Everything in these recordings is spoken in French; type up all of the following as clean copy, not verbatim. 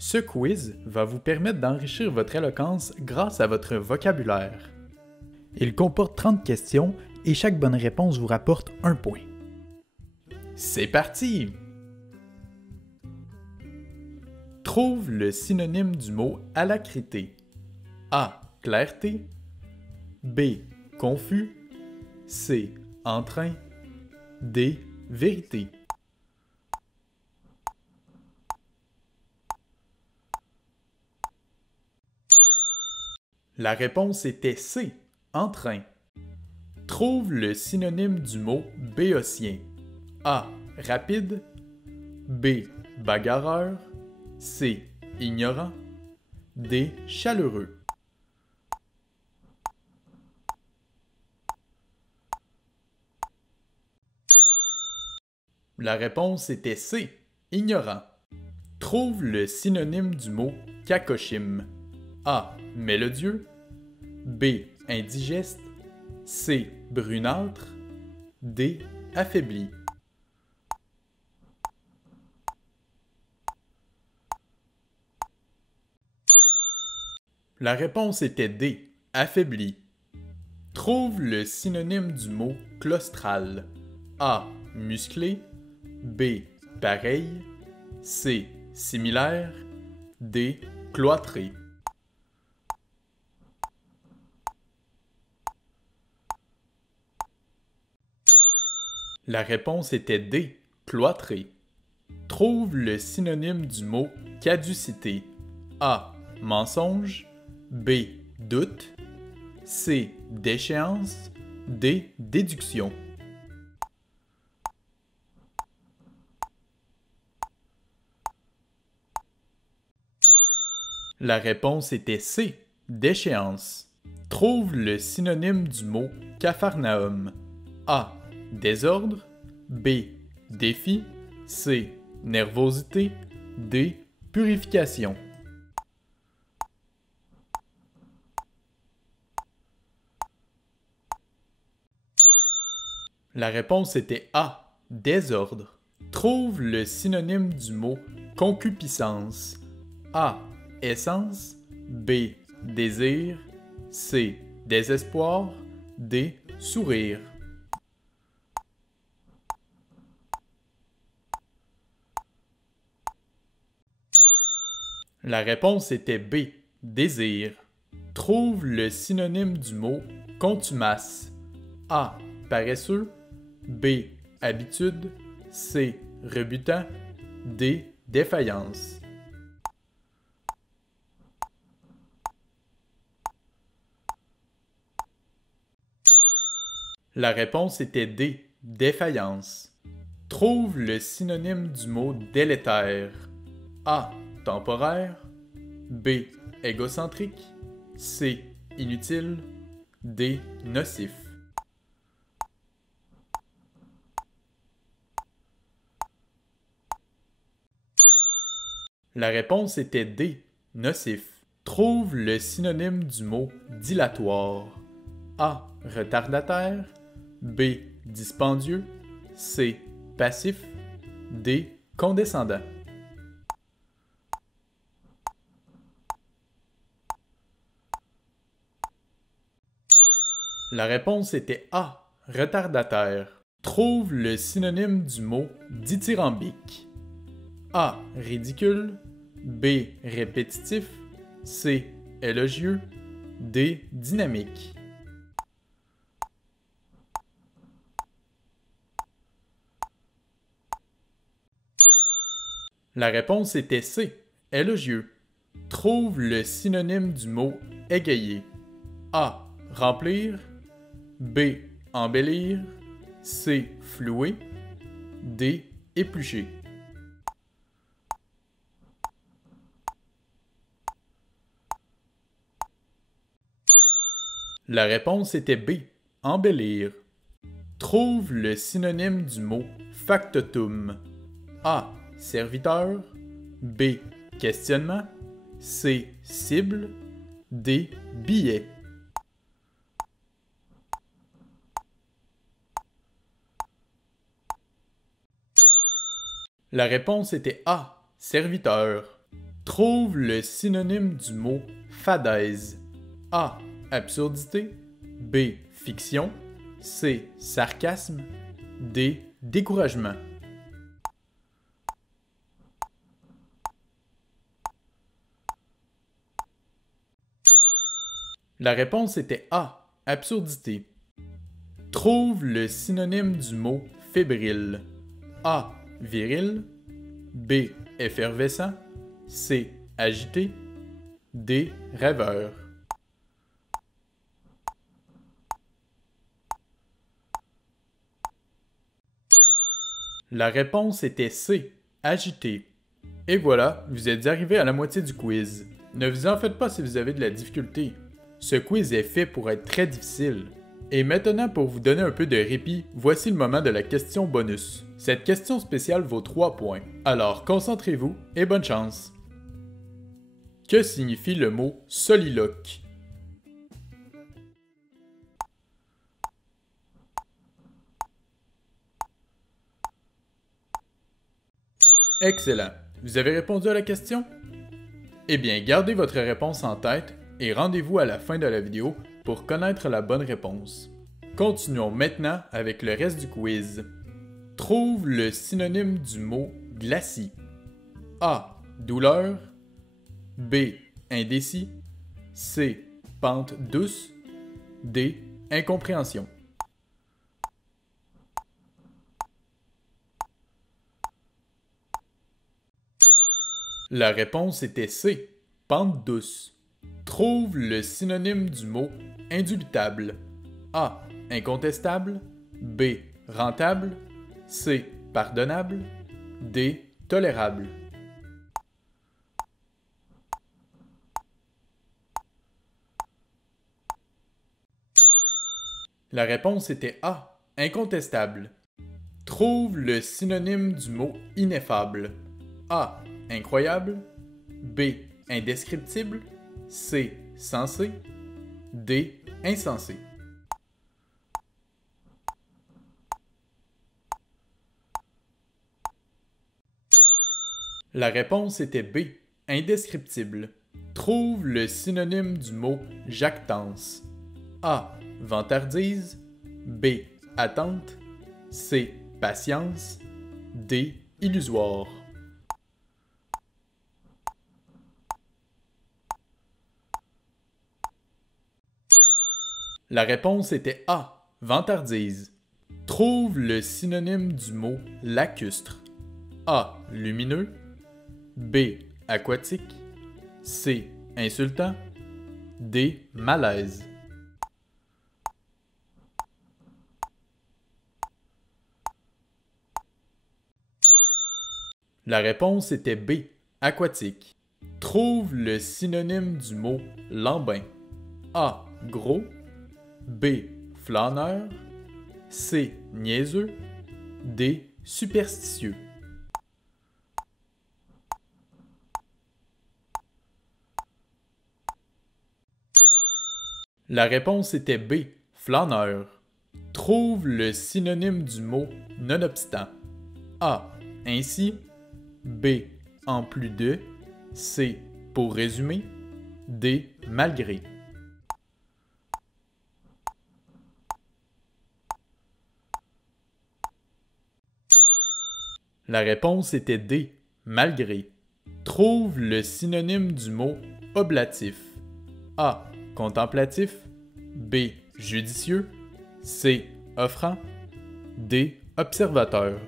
Ce quiz va vous permettre d'enrichir votre éloquence grâce à votre vocabulaire. Il comporte 30 questions et chaque bonne réponse vous rapporte 1 point. C'est parti! Trouve le synonyme du mot alacrité. A. Clarté. B. Confus. C. Entrain. D. Vérité. La réponse était C. Entrain. Trouve le synonyme du mot béotien. A. Rapide. B. Bagarreur. C. Ignorant. D. Chaleureux. La réponse était C. Ignorant. Trouve le synonyme du mot cacochime. A. Mélodieux. B. Indigeste. C. Brunâtre. D. Affaibli. La réponse était D. Affaibli. Trouve le synonyme du mot claustral. A. Musclé. B. Pareil. C. Similaire. D. Cloîtré. La réponse était D. Cloîtré. Trouve le synonyme du mot caducité. A. Mensonge. B. Doute. C. Déchéance. D. Déduction. La réponse était C. Déchéance. Trouve le synonyme du mot capharnaüm. A. Désordre. B. Défi. C. Nervosité. D. Purification. La réponse était A. Désordre. Trouve le synonyme du mot concupiscence. A. Essence. B. Désir. C. Désespoir. D. Sourire. La réponse était B. Désir. Trouve le synonyme du mot contumace. A. Paresseux. B. Habitude. C. Rebutant. D. Défaillance. La réponse était D. Défaillance. Trouve le synonyme du mot délétère. A. Temporaire. B. Égocentrique. C. Inutile. D. Nocif. La réponse était D. Nocif. Trouve le synonyme du mot dilatoire. A. Retardataire. B. Dispendieux. C. Passif. D. Condescendant. La réponse était A. Retardataire. Trouve le synonyme du mot dithyrambique. A. Ridicule. B. Répétitif. C. Élogieux. D. Dynamique. La réponse était C. Élogieux. Trouve le synonyme du mot égayer. A. Remplir. B. Embellir. C. Flouer. D. Éplucher. La réponse était B. Embellir. Trouve le synonyme du mot factotum. A. Serviteur. B. Questionnement. C. Cible. D. Billet. La réponse était A. Serviteur. Trouve le synonyme du mot fadaise. A. Absurdité. B. Fiction. C. Sarcasme. D. Découragement. La réponse était A. Absurdité. Trouve le synonyme du mot fébrile. A. Viril. B. Effervescent. C. Agité. D. Rêveur. La réponse était C. Agité. Et voilà, vous êtes arrivé à la moitié du quiz. Ne vous en faites pas si vous avez de la difficulté. Ce quiz est fait pour être très difficile. Et maintenant, pour vous donner un peu de répit, voici le moment de la question bonus. Cette question spéciale vaut 3 points. Alors concentrez-vous et bonne chance. Que signifie le mot soliloque? Excellent. Vous avez répondu à la question? Eh bien, gardez votre réponse en tête et rendez-vous à la fin de la vidéo pour connaître la bonne réponse. Continuons maintenant avec le reste du quiz. Trouve le synonyme du mot glacis. A. Douleur. B. Indécis. C. Pente douce. D. Incompréhension. La réponse était C. Pente douce. Trouve le synonyme du mot indubitable. A. Incontestable. B. Rentable. C. Pardonnable. D. Tolérable. La réponse était A. Incontestable. Trouve le synonyme du mot ineffable. A. Incroyable. B. Indescriptible. C. Sensé. D. Insensé. La réponse était B. Indescriptible. Trouve le synonyme du mot jactance. A. Vantardise. B. Attente. C. Patience. D. Illusoire. La réponse était A. Vantardise. Trouve le synonyme du mot lacustre. A. Lumineux. B. Aquatique. C. Insultant. D. Malaise. La réponse était B. Aquatique. Trouve le synonyme du mot lambin. A. Gros. B. Flâneur. C. Niaiseux. D. Superstitieux. La réponse était B. Flâneur. Trouve le synonyme du mot nonobstant. A. Ainsi. B. En plus de. C. Pour résumer. D. Malgré. La réponse était D. Malgré. Trouve le synonyme du mot oblatif. A. Contemplatif. B. Judicieux. C. Offrant. D. Observateur.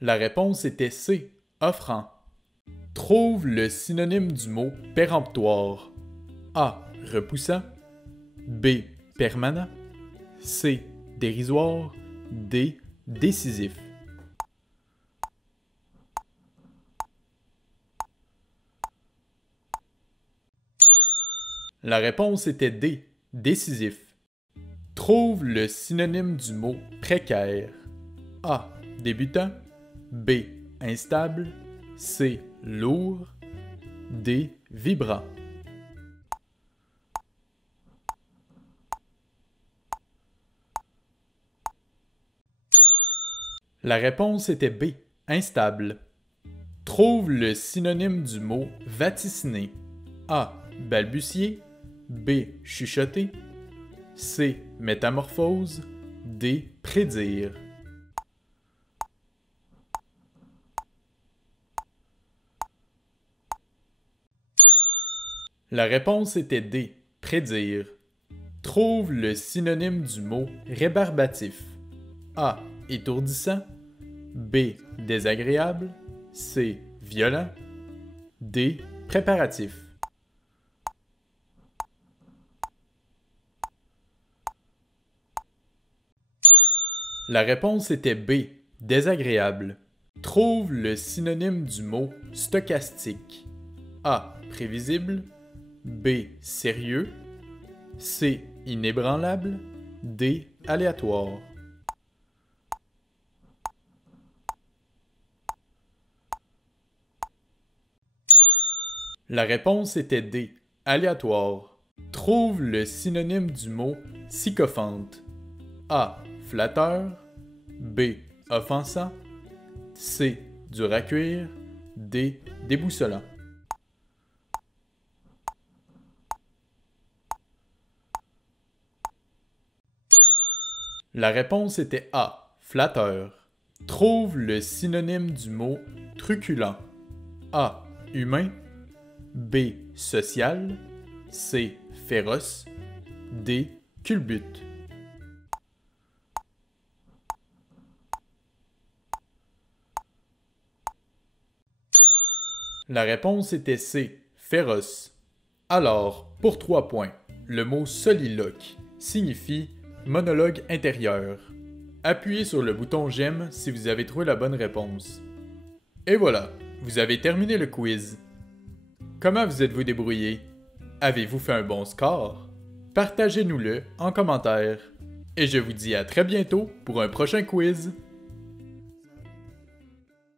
La réponse était C. Offrant. Trouve le synonyme du mot péremptoire. A. Repoussant. B. Permanent. C. Dérisoire. D. Décisif. La réponse était D. Décisif. Trouve le synonyme du mot précaire. A. Débutant. B. Instable. C. Lourd. D. Vibrant. La réponse était B. Instable. Trouve le synonyme du mot vaticiner. A. Balbutier. B. Chuchoter. C. Métamorphose. D. Prédire. La réponse était D. Prédire. Trouve le synonyme du mot rébarbatif. A. Étourdissant. B. Désagréable. C. Violent. D. Préparatif. La réponse était B. Désagréable. Trouve le synonyme du mot stochastique. A. Prévisible. B. Sérieux. C. Inébranlable. D. Aléatoire. La réponse était D. Aléatoire. Trouve le synonyme du mot sycophante. A. Flatteur. B. Offensant. C. Dur à cuire. D. Déboussolant. La réponse était A. Flatteur. Trouve le synonyme du mot truculent. A. Humain. B. Social. C. Féroce. D. Culbute. La réponse était C. Féroce. Alors, pour 3 points, le mot soliloque signifie monologue intérieur. Appuyez sur le bouton j'aime si vous avez trouvé la bonne réponse. Et voilà, vous avez terminé le quiz. Comment vous êtes-vous débrouillé? Avez-vous fait un bon score? Partagez-nous-le en commentaire. Et je vous dis à très bientôt pour un prochain quiz.